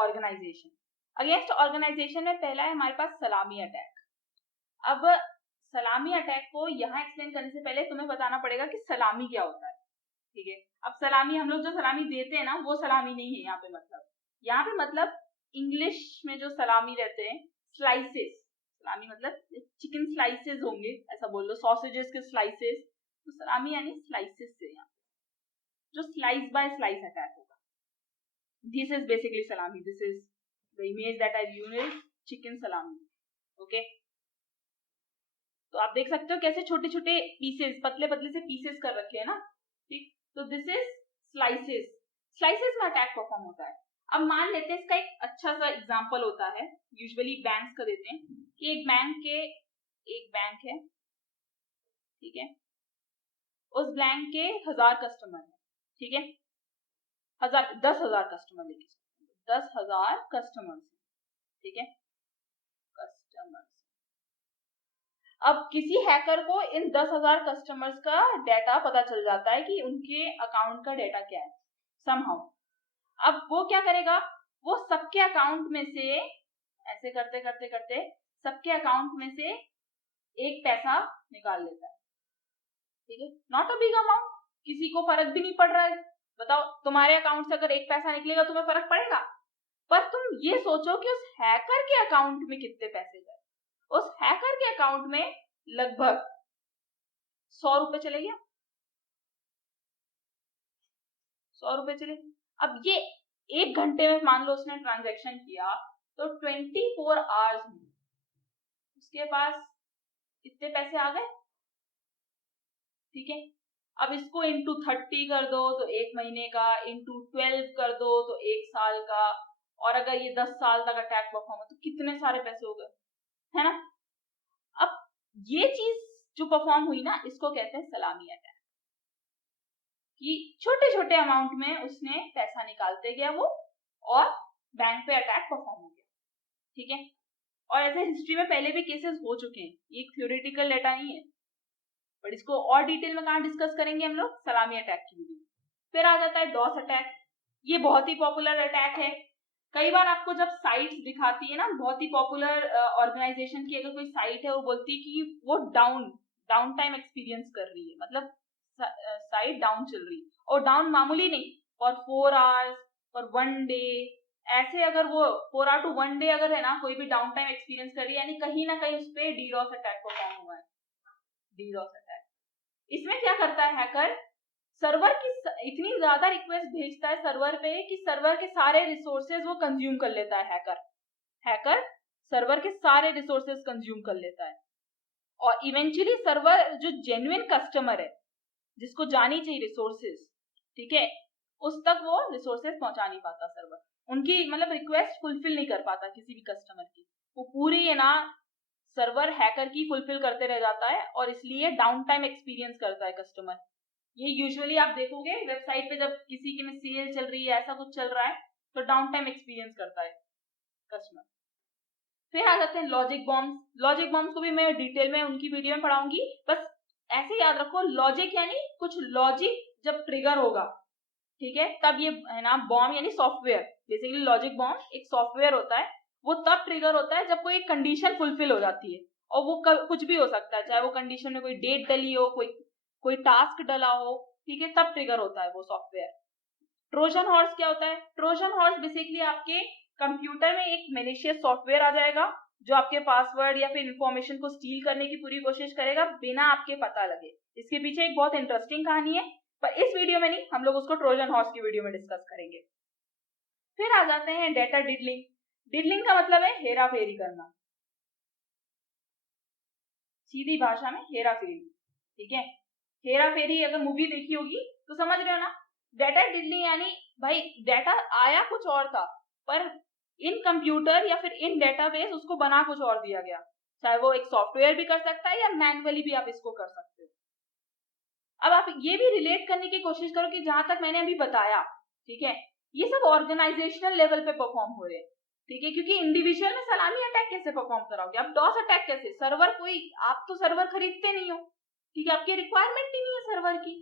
Organisation. Against organisation में पहला है हमारे पास सलामी अटैक। अब सलामी अटैक को यहाँ एक्सप्लेन करने से पहले तुम्हें बताना पड़ेगा कि सलामी क्या होता है, ठीक है। अब सलामी, हम लोग जो सलामी देते हैं ना, वो सलामी नहीं है यहाँ पे। यहाँ पे मतलब इंग्लिश में जो सलामी रहते हैं, स्लाइसेस। सलामी मतलब चिकन स्लाइसेस होंगे, ऐसा बोल लो, सॉसेजेस के स्लाइसेस। तो सलामी यानी स्लाइसेस से, यहाँ जो स्लाइस बाय स्लाइस अटैक होगा, दिस इज बेसिकली सलामी। This is the image that I use is chicken salami, okay. तो आप देख सकते हो कैसे छोटे छोटे पीसेस, पतले पतले से पीसेस कर रखे हैं ना, ठीक। तो दिस इज स्लाइसेस। स्लाइसेस में अटैक परफॉर्म होता है। अब मान लेते हैं, इसका एक अच्छा सा एग्जांपल होता है, यूजुअली बैंक्स का देते हैं, कि एक बैंक है, ठीक है। उस बैंक के 1000 कस्टमर है, ठीक है। 10,000 कस्टमर लेके 10,000 कस्टमर, ठीक है, कस्टमर। अब किसी हैकर को इन 10,000 कस्टमर्स का डेटा पता चल जाता है कि उनके अकाउंट का डेटा क्या है समहाउ। अब वो क्या करेगा, वो सबके अकाउंट में से ऐसे करते करते करते सबके अकाउंट में से एक पैसा निकाल लेता है, ठीक है। नॉट अ बिग अमाउंट, किसी को फर्क भी नहीं पड़ रहा है। बताओ, तुम्हारे अकाउंट से अगर एक पैसा निकलेगा तुम्हें फर्क पड़ेगा? पर तुम ये सोचो कि उस हैकर के अकाउंट में कितने पैसे गए। उस हैकर के अकाउंट में लगभग 100 रुपए चले गया, 100 रुपए चले। अब ये 1 घंटे में मान लो उसने ट्रांजैक्शन किया, तो 24 आवर्स में उसके पास कितने पैसे आ गए, ठीक है। अब इसको इंटू 30 कर दो तो 1 महीने का, इंटू 12 कर दो तो 1 साल का, और अगर ये 10 साल तक अटैक परफॉर्म हो तो कितने सारे पैसे हो गए, है ना। अब ये चीज जो परफॉर्म हुई ना, इसको कहते हैं सलामी अटैक, कि छोटे छोटे अमाउंट में उसने पैसा निकालते गया वो, और बैंक पे अटैक परफॉर्म हो गया, ठीक है। और ऐसे हिस्ट्री में पहले भी केसेस हो चुके हैं, ये थ्योरेटिकल डेटा नहीं है, बट इसको और डिटेल में कहाँ डिस्कस करेंगे हम लोग, सलामी अटैक की वीडियो। फिर आ जाता है डॉस अटैक। ये बहुत ही पॉपुलर अटैक है। कई बार आपको जब साइट्स दिखाती है ना, बहुत ही पॉपुलर ऑर्गेनाइजेशन की अगर कोई साइट है, वो बोलती है कि वो डाउन टाइम एक्सपीरियंस कर रही है, मतलब साइट डाउन चल रही है, और डाउन मामूली नहीं, फॉर 4 आवर्स, फॉर 1 डे, ऐसे अगर वो 4 आवर टू 1 डे अगर है ना, कोई भी डाउन टाइम एक्सपीरियंस कर रही है, यानी कहीं ना कहीं उस पर डीडॉस अटैक परफॉर्म हुआ है। डीडॉस अटैक, इसमें क्या करता है हैकर, सर्वर की इतनी ज्यादा रिक्वेस्ट भेजता है सर्वर पे कि सर्वर के सारे रिसोर्सेज वो कंज्यूम कर लेता है। हैकर सर्वर के सारे रिसोर्सेज कंज्यूम कर लेता है, और इवेंचुअली सर्वर जो जेन्युइन कस्टमर है, जिसको जानी चाहिए रिसोर्सेज, ठीक है, उस तक वो रिसोर्सेज पहुंचा नहीं पाता सर्वर, उनकी मतलब रिक्वेस्ट फुलफिल नहीं कर पाता किसी भी कस्टमर की। वो पूरी है ना सर्वर हैकर की फुलफिल करते रह जाता है, और इसलिए डाउन टाइम एक्सपीरियंस करता है कस्टमर। ये यूजुअली आप देखोगे वेबसाइट पे, जब किसी की में सेल चल रही है, ऐसा कुछ चल रहा है, तो डाउन टाइम एक्सपीरियंस करता है कस्टमर। फिर आ जाते हैं लॉजिक बॉम्ब्स। लॉजिक बॉम्ब्स को भी मैं डिटेल में उनकी वीडियो में पढ़ाऊंगी, बस ऐसे याद रखो, लॉजिक यानी कुछ लॉजिक जब ट्रिगर होगा, ठीक है, तब ये है ना बॉम्ब यानी सॉफ्टवेयर। बेसिकली लॉजिक बॉम्ब एक सॉफ्टवेयर होता है, वो तब ट्रिगर होता है जब कोई एक कंडीशन फुलफिल हो जाती है, और वो कुछ भी हो सकता है, चाहे वो कंडीशन में कोई डेट डली हो, कोई टास्क डला हो, ठीक है, तब ट्रिगर होता है वो सॉफ्टवेयर। ट्रोजन हॉर्स क्या होता है? ट्रोजन हॉर्स बेसिकली आपके कंप्यूटर में एक मैलिशियस सॉफ्टवेयर आ जाएगा, जो आपके पासवर्ड या फिर इंफॉर्मेशन को स्टील करने की पूरी कोशिश करेगा बिना आपके पता लगे। इसके पीछे एक बहुत इंटरेस्टिंग कहानी है, पर इस वीडियो में नहीं, हम लोग उसको ट्रोजन हॉर्स की वीडियो में डिस्कस करेंगे। फिर आ जाते हैं डेटा डिडलिंग। डिडलिंग का मतलब है हेरा फेरी करना, सीधी भाषा में हेरा फेरी, ठीक है। हेरा फेरी अगर मूवी देखी होगी तो समझ रहे हो ना। डेटा डिडलिंग यानी भाई डेटा आया कुछ और था, पर इन कंप्यूटर या फिर इन डेटाबेस उसको बना कुछ और दिया गया। चाहे वो एक सॉफ्टवेयर भी कर सकता है या मैन्युअली भी आप इसको कर सकते हो। अब आप ये भी रिलेट करने की कोशिश करो कि जहां तक मैंने अभी बताया, ठीक है, ये सब ऑर्गेनाइजेशनल लेवल पे परफॉर्म हो रहे हैं, ठीक है, क्योंकि इंडिविजुअल में सलामी अटैक कैसे परफॉर्म कराओगे आप, डॉस अटैक कैसे, सर्वर कोई, आप तो सर्वर खरीदते नहीं हो, ठीक है, आपकी रिक्वायरमेंट ही नहीं है सर्वर की,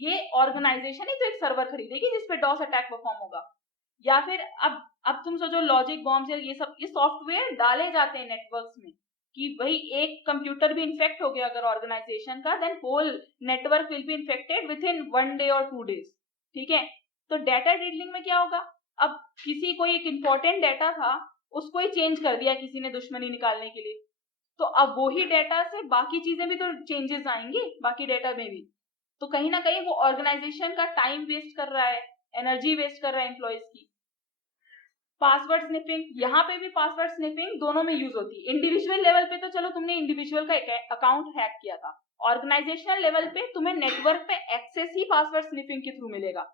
ये ऑर्गेनाइजेशन ही तो एक सर्वर खरीदेगी जिसपे डॉस अटैक परफॉर्म होगा। या फिर अब तुम सोचो लॉजिक बॉम्ब्स ये सब ये सॉफ्टवेयर डाले जाते हैं नेटवर्क्स में कि भाई एक कंप्यूटर भी इन्फेक्ट हो गया अगर ऑर्गेनाइजेशन का, then whole network will be infected within 1 day और 2 डेज। ठीक है, तो डाटा डीलिंग में क्या होगा, अब किसी कोई एक इंपॉर्टेंट डाटा था उसको ही चेंज कर दिया किसी ने दुश्मनी निकालने के लिए, तो अब वही डाटा से बाकी चीजें भी तो चेंजेस आएंगे बाकी डाटा में भी, तो कहीं ना कहीं वो ऑर्गेनाइजेशन का टाइम वेस्ट कर रहा है, एनर्जी वेस्ट कर रहा है एम्प्लॉयज की। पासवर्ड स्निफिंग, यहाँ पे भी पासवर्ड स्निफिंग दोनों में यूज होती है। इंडिविजुअल लेवल पे तो चलो तुमने इंडिविजुअल का अकाउंट हैक किया था, ऑर्गेनाइजेशनल लेवल पे तुम्हें नेटवर्क पे एक्सेस ही पासवर्ड स्निफिंग के थ्रू मिलेगा।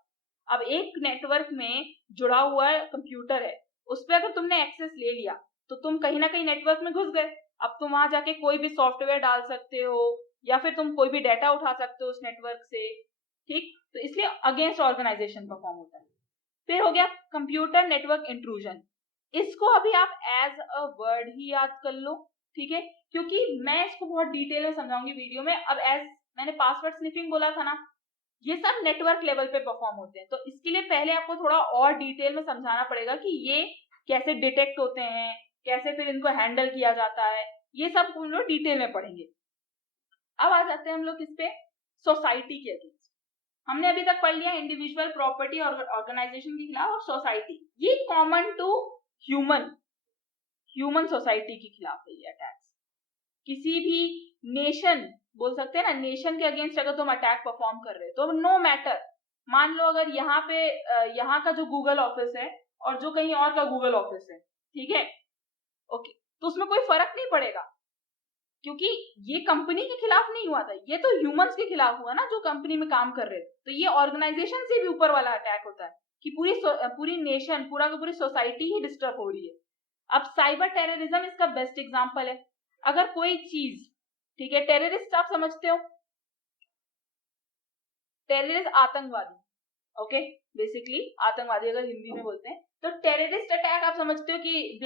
अब एक नेटवर्क में जुड़ा हुआ कंप्यूटर है, उस पर अगर तुमने एक्सेस ले लिया तो तुम कहीं ना कहीं नेटवर्क में घुस गए। अब तुम वहां जाके कोई भी सॉफ्टवेयर डाल सकते हो या फिर तुम कोई भी डाटा उठा सकते हो उस नेटवर्क से। ठीक, तो इसलिए अगेंस्ट ऑर्गेनाइजेशन परफॉर्म होता है। फिर हो गया कंप्यूटर नेटवर्क इंट्रूजन, इसको अभी आप एज अ वर्ड ही याद कर लो। ठीक है, क्योंकि मैं इसको बहुत डिटेल में समझाऊंगी वीडियो में। अब एज मैंने पासवर्ड स्निफिंग बोला था ना, ये सब नेटवर्क लेवल पे परफॉर्म होते हैं, तो इसके लिए पहले आपको थोड़ा और डिटेल में समझाना पड़ेगा कि ये कैसे डिटेक्ट होते हैं, कैसे फिर इनको हैंडल किया जाता है, ये सब हम लोग डिटेल में पढ़ेंगे। अब आ जाते हैं हम लोग किस पे, सोसाइटी के अगेंस्ट। हमने अभी तक पढ़ लिया इंडिविजुअल, प्रॉपर्टी और ऑर्गेनाइजेशन के खिलाफ, और सोसाइटी, ये कॉमन टू ह्यूमन सोसाइटी के खिलाफ है ये अटैक्स। किसी भी नेशन, बोल सकते हैं ना, नेशन के अगेंस्ट अगर तुम अटैक परफॉर्म कर रहे हो तो नो मैटर, मान लो अगर यहाँ पे यहाँ का जो गूगल ऑफिस है और जो कहीं और का गूगल ऑफिस है, ठीक है, ओके, तो उसमें कोई फर्क नहीं पड़ेगा क्योंकि ये कंपनी के खिलाफ नहीं हुआ था, ये तो ह्यूमंस के खिलाफ हुआ ना जो कंपनी में काम कर रहे थे। तो ये ऑर्गेनाइजेशन से भी ऊपर वाला अटैक होता है कि पूरी नेशन, पूरा की पूरी सोसाइटी ही डिस्टर्ब हो रही है। अब साइबर टेररिज्म इसका बेस्ट एग्जांपल है। अगर कोई चीज, ठीक है, टेररिस्ट आप समझते हो, टेररिस्ट आतंकवादी, ओके, बेसिकली आतंकवादी अगर हिंदी में बोलते हैं, तो टेररिस्ट अटैक आप समझते हो कि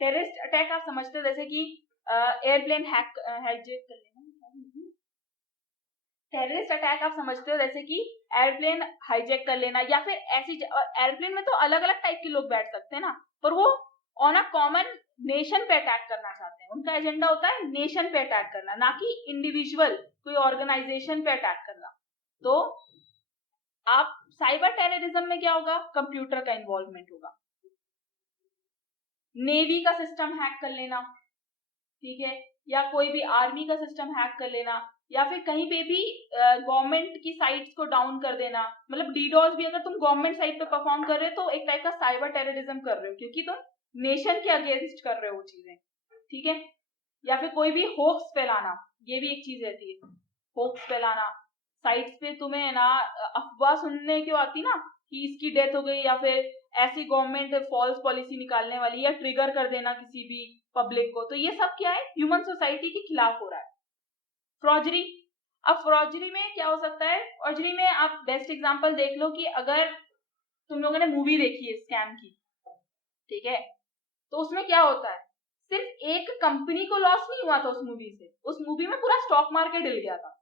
टेररिस्ट अटैक आप समझते हो जैसे कि एयरप्लेन हाईजैक कर लेना। टेररिस्ट अटैक आप समझते हो जैसे कि एयरप्लेन हाईजैक कर लेना, या फिर ऐसी एयरप्लेन में तो अलग अलग टाइप के लोग बैठ सकते हैं ना, पर वो ऑन अ कॉमन नेशन पे अटैक करना चाहते हैं। उनका एजेंडा होता है नेशन पे अटैक करना, ना कि इंडिविजुअल कोई ऑर्गेनाइजेशन पे अटैक करना। तो आप साइबर टेररिज्म में क्या होगा, कंप्यूटर का इन्वॉल्वमेंट होगा। नेवी का सिस्टम हैक कर लेना, ठीक है, या कोई भी आर्मी का सिस्टम हैक कर लेना, या फिर कहीं पे भी गवर्नमेंट की साइट्स को डाउन कर देना। मतलब डीडोस भी अगर तुम गवर्नमेंट साइट पे परफॉर्म कर रहे हो तो एक टाइप का साइबर टेररिज्म कर रहे हो क्योंकि तुम नेशन के अगेंस्ट कर रहे हो वो चीजें। ठीक है, या फिर कोई भी होप्स फैलाना, ये भी एक चीज रहती है, होप्स फैलाना। साइट्स पे तुम्हें ना अफवाह सुनने क्यों आती ना कि इसकी डेथ हो गई, या फिर ऐसी गवर्नमेंट फॉल्स पॉलिसी निकालने वाली, या ट्रिगर कर देना किसी भी पब्लिक को, तो ये सब क्या है, ह्यूमन सोसाइटी के खिलाफ हो रहा है। फ्रॉजरी, अब फ्रॉजरी में क्या हो सकता है, फ्रॉजरी में आप बेस्ट एग्जांपल देख लो कि अगर तुम लोगों ने मूवी देखी है स्कैम की, ठीक है, तो उसमें क्या होता है, सिर्फ एक कंपनी को लॉस नहीं हुआ था उस मूवी से, उस मूवी में पूरा स्टॉक मार्केट हिल गया था।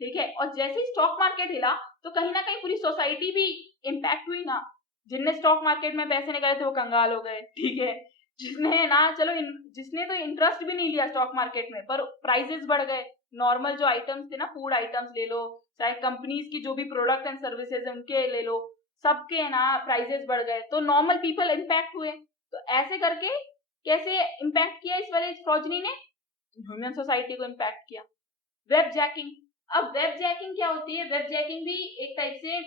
ठीक है, और जैसे ही स्टॉक मार्केट हिला तो कहीं ना कहीं पूरी सोसाइटी भी इम्पैक्ट हुई ना। जिनने स्टॉक मार्केट में पैसे निकाले थे वो कंगाल हो गए, ठीक है, जिसने ना चलो जिसने तो इंटरेस्ट भी नहीं लिया स्टॉक मार्केट में पर प्राइसेस बढ़ गए, नॉर्मल जो आइटम्स थे ना, फूड आइटम्स ले लो, चाहे कंपनीज की जो भी प्रोडक्ट एंड सर्विसेज है उनके ले लो, सबके ना प्राइसेस बढ़ गए, तो नॉर्मल पीपल इम्पैक्ट हुए। तो ऐसे करके कैसे इम्पैक्ट किया इस वाले फ्रॉजनी ने, ह्यूमन सोसाइटी को इम्पैक्ट किया। वेब जैकिंग, अब वेब जैकिंग क्या होती है, वेब जैकिंग भी एक टाइप से,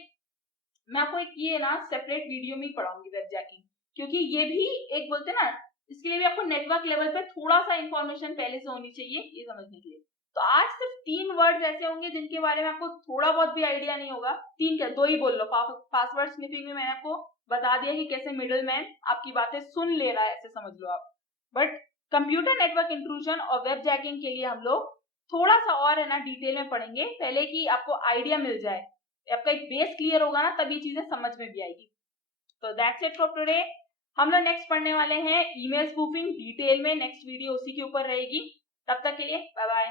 मैं आपको एक ये ना सेपरेट वीडियो में पढ़ाऊंगी वेब जैकिंग, क्योंकि ये भी एक बोलते हैं ना, इसके लिए भी आपको नेटवर्क लेवल पे थोड़ा सा इंफॉर्मेशन पहले से होनी चाहिए ये समझने के लिए। तो आज सिर्फ 3 वर्ड्स ऐसे होंगे जिनके बारे में आपको थोड़ा बहुत भी आइडिया नहीं होगा, 3 क्या 2 ही बोल लो। पासवर्ड स्निफिंग में मैंने आपको बता दिया कि कैसे मिडिल मैन आपकी बातें सुन ले रहा है, ऐसे समझ लो आप। बट कंप्यूटर नेटवर्क इंट्रूजन और वेब जैकिंग के लिए हम लोग थोड़ा सा और है ना डिटेल में पढ़ेंगे पहले, कि आपको आइडिया मिल जाए, आपका एक बेस क्लियर होगा ना, तब ये चीजें समझ में भी आएगी। तो दैट्स इट फॉर टुडे। हम लोग नेक्स्ट पढ़ने वाले हैं ईमेल स्पूफिंग डिटेल में, नेक्स्ट वीडियो उसी के ऊपर रहेगी। तब तक के लिए बाय बाय।